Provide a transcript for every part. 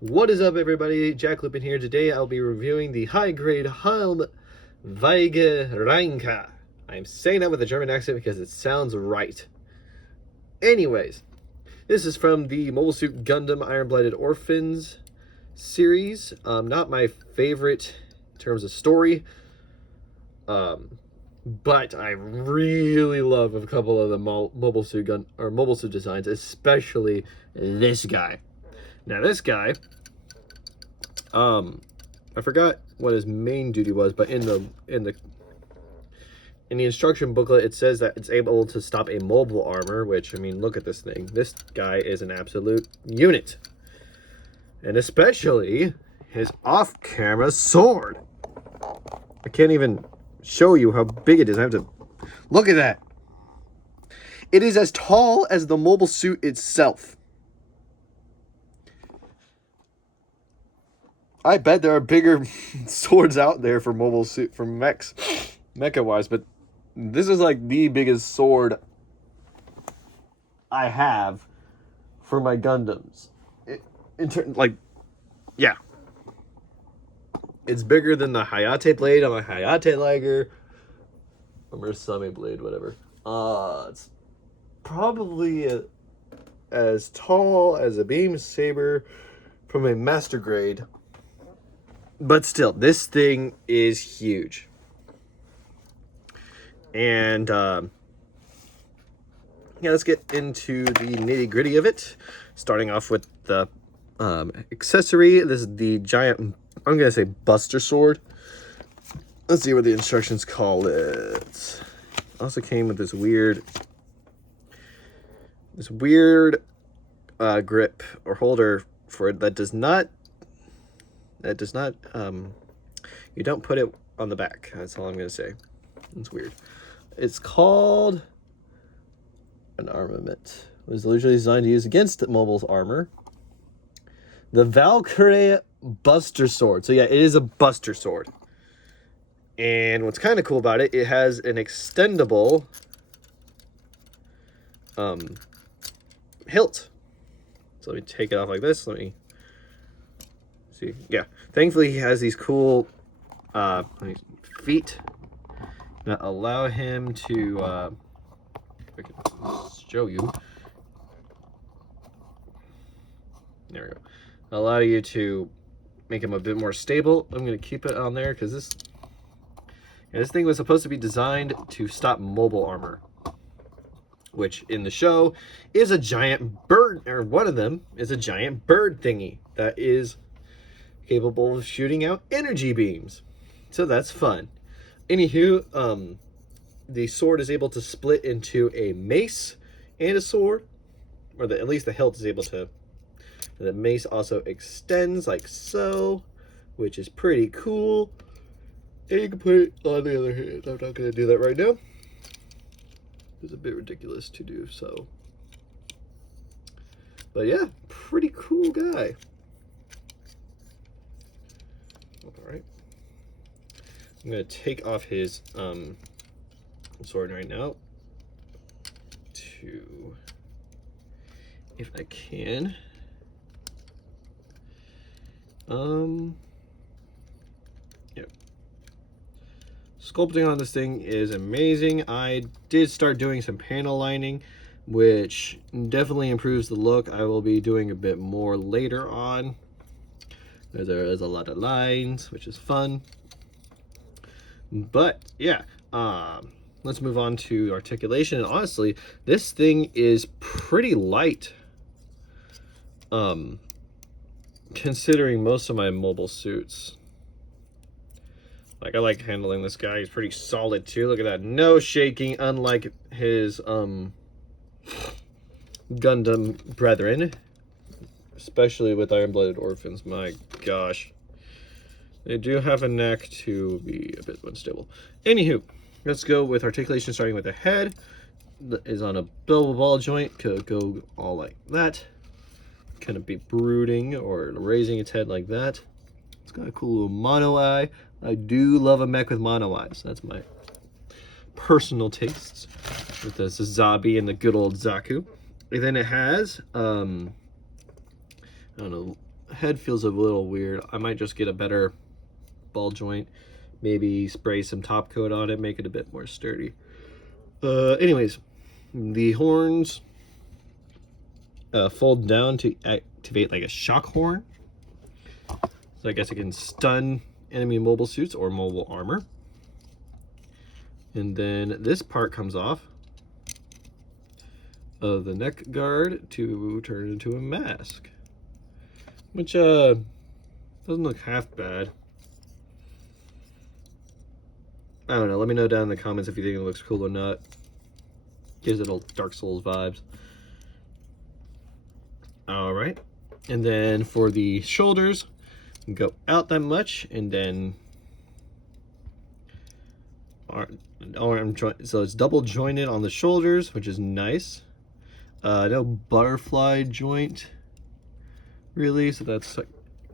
What is up, everybody? Jack Lupin here. Today I'll be reviewing the high-grade Helweige Reincar. I'm saying that with a German accent because it sounds right. Anyways, this is from the Mobile Suit Gundam Iron-Blooded Orphans series. Not my favorite in terms of story, but I really love a couple of the mobile suit designs, especially this guy. Now this guy, I forgot what his main duty was, but in the instruction booklet it says that it's able to stop a mobile armor, which, I mean, look at this thing. This guy is an absolute unit. And especially his off-camera sword. I can't even show you how big it is. I have to look at that. It is as tall as the mobile suit itself. I bet there are bigger swords out there for mobile suit, for mecha wise, but this is like the biggest sword I have for my Gundams. Yeah. It's bigger than the Hayate blade on my Hayate Liger, or Mursame blade, whatever. It's probably as tall as a beam saber from a master grade. But still, this thing is huge. And, yeah, let's get into the nitty-gritty of it. Starting off with the accessory. This is the giant, I'm going to say, Buster Sword. Let's see what the instructions call it. Also came with this weird grip or holder for it that does not, you don't put it on the back. That's all I'm going to say. It's weird. It's called an armament. It was originally designed to use against mobile's armor. The Valkyrie Buster Sword. So yeah, it is a Buster Sword. And what's kind of cool about it, it has an extendable hilt. So let me take it off like this. Let me see. Yeah, thankfully he has these cool feet that allow him to if I can show you. There we go. Allow you to make him a bit more stable. I'm going to keep it on there because this thing was supposed to be designed to stop mobile armor, which in the show is a giant bird, or one of them is a giant bird thingy that is capable of shooting out energy beams. So that's fun. Anywho, the sword is able to split into a mace and a sword, or at least the hilt is able to. The mace also extends like so, which is pretty cool. And you can put it on the other hand. I'm not going to do that right now. It's a bit ridiculous to do so. But yeah, pretty cool guy. Alright. I'm going to take off his sword right now. If I can. Yeah. Sculpting on this thing is amazing. I did start doing some panel lining, which definitely improves the look. I will be doing a bit more later on. There is a lot of lines, which is fun. But yeah, let's move on to articulation. And honestly, this thing is pretty light. Considering most of my mobile suits. Like, I like handling this guy. He's pretty solid too. Look at that. No shaking, unlike his Gundam brethren. Especially with Iron-Blooded Orphans. My gosh. They do have a knack to be a bit unstable. Anywho, let's go with articulation, starting with the head. That is on a bevel ball joint. Could go all like that. Kind of be brooding or raising its head like that. It's got a cool little mono eye. I do love a mech with mono eyes. That's my personal tastes with the Zabi and the good old Zaku. And then it has I don't know, head feels a little weird. I might just get a better ball joint, maybe spray some top coat on it, make it a bit more sturdy. Anyways, the horns fold down to activate like a shock horn. So I guess it can stun enemy mobile suits or mobile armor. And then this part comes off of the neck guard to turn into a mask, which doesn't look half bad. I don't know, let me know down in the comments if you think it looks cool or not. Gives it a Dark Souls vibes. All right, and then for the shoulders, go out that much, and then arm joint, so it's double jointed on the shoulders, which is nice. No butterfly joint really, so that's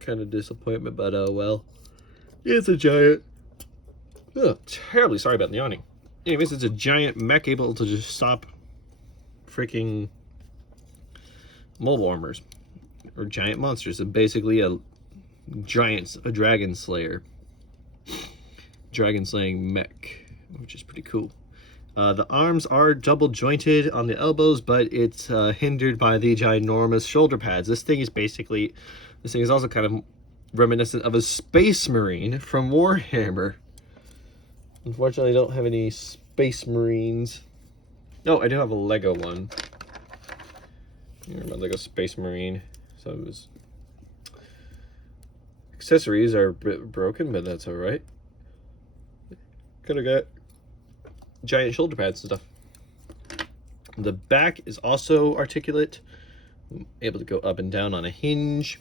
kind of disappointment, but oh well. It's a giant, terribly sorry about the yawning. Anyways, it's a giant mech able to just stop freaking mobile armors or giant monsters. So basically a dragon slayer, dragon slaying mech, which is pretty cool. The arms are double jointed on the elbows, but it's hindered by the ginormous shoulder pads. This thing is also kind of reminiscent of a space marine from Warhammer. Unfortunately, I don't have any space marines. No, I do have a Lego one. You remember Lego Space Marine? So it was... accessories are a bit broken, but that's all right. Could have got giant shoulder pads and stuff. The back is also articulate, able to go up and down on a hinge.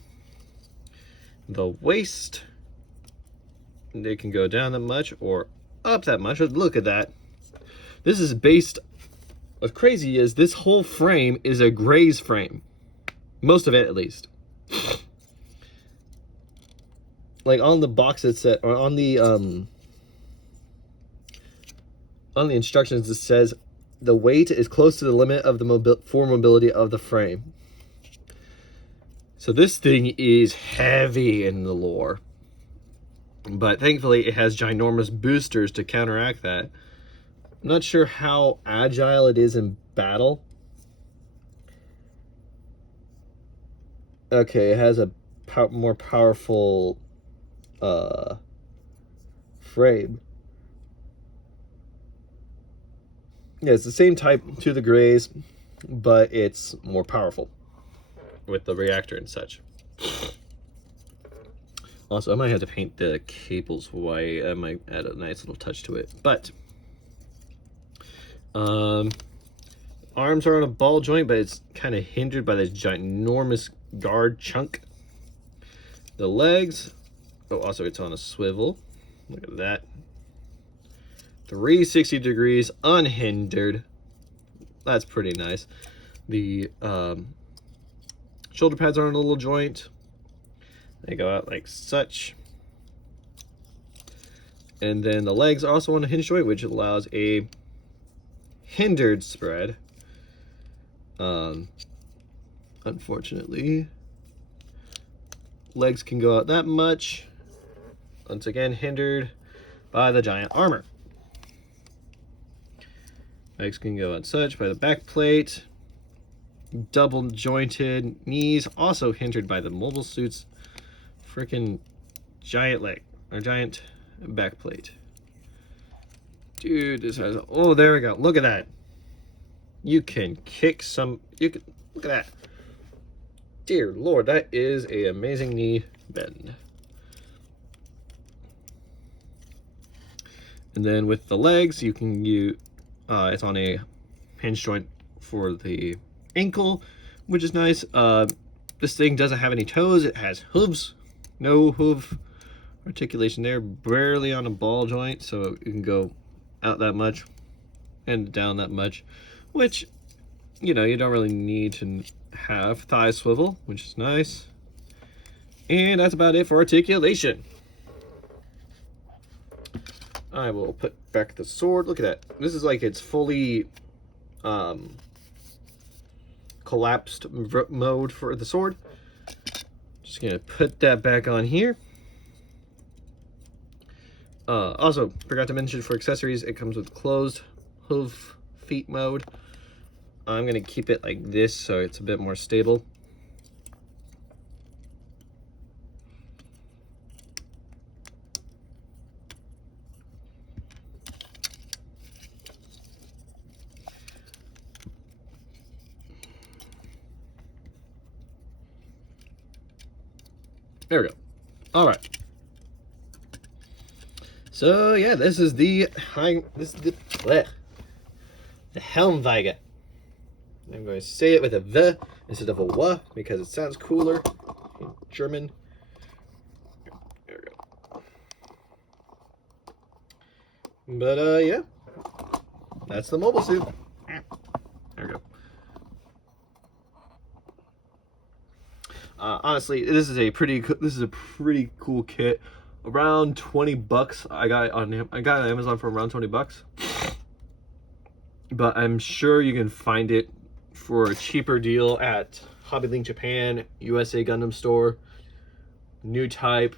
The waist, they can go down that much or up that much. Look at that. This is based, what's crazy is this whole frame is a Graze frame. Most of it, at least. Like on the box it said, or on the instructions, it says the weight is close to the limit of the mobility of the frame. So this thing is heavy in the lore, but thankfully it has ginormous boosters to counteract that. I'm not sure how agile it is in battle. Okay, it has a more powerful frame. Yeah, it's the same type to the Grays, but it's more powerful with the reactor and such. Also, I might have to paint the cables white. I might add a nice little touch to it. But arms are on a ball joint, but it's kind of hindered by this ginormous guard chunk. The legs, oh, also it's on a swivel. Look at that. 360 degrees, unhindered. That's pretty nice. The shoulder pads are on a little joint. They go out like such. And then the legs are also on a hinge joint, which allows a hindered spread. Unfortunately, legs can go out that much. Once again, hindered by the giant armor. Legs can go out such by the back plate. Double jointed knees, also hindered by the mobile suit's freaking giant leg or giant back plate. Dude, this has, oh, there we go. Look at that. You can kick some, you can, look at that. Dear Lord, that is a amazing knee bend. And then with the legs, you can use, it's on a hinge joint for the ankle, which is nice. This thing doesn't have any toes. It has hooves. No hoof articulation there. Barely on a ball joint, so you can go out that much and down that much, which, you know, you don't really need to have. Thigh swivel, which is nice. And that's about it for articulation. I will put back the sword. Look at that. This is like it's fully collapsed mode for the sword. Just gonna put that back on here. Also, forgot to mention for accessories, it comes with closed hoof feet mode. I'm gonna keep it like this so it's a bit more stable. There we go. All right. So yeah, this is the Helmwige. I'm going to say it with a V instead of a W because it sounds cooler in German. There we go. But yeah, that's the mobile suit. There we go. Honestly, this is a pretty cool kit. Around 20 bucks. I got it on Amazon for around 20 bucks. But I'm sure you can find it for a cheaper deal at Hobby Link Japan, USA Gundam Store, New Type,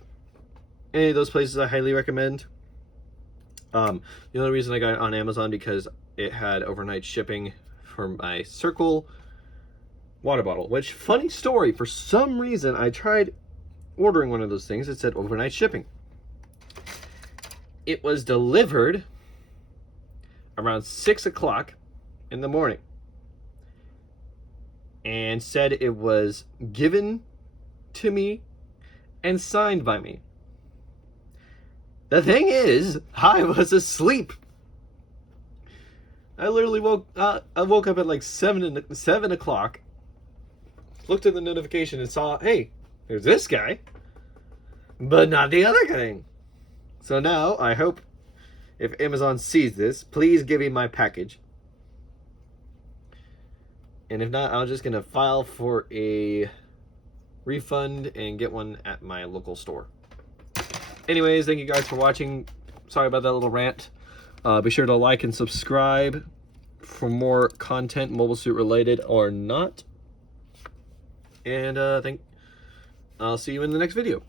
any of those places I highly recommend. The only reason I got it on Amazon because it had overnight shipping for my Circle water bottle, which, funny story, for some reason I tried ordering one of those things. It said overnight shipping. It was delivered around 6 o'clock in the morning and said it was given to me and signed by me. The thing is, I was asleep. I literally woke up at like 7 o'clock, looked at the notification and saw, hey, there's this guy, but not the other thing. So now I hope if Amazon sees this, please give me my package. And if not, I'm just going to file for a refund and get one at my local store. Anyways, thank you guys for watching. Sorry about that little rant. Be sure to like and subscribe for more content, mobile suit related or not. And I'll see you in the next video.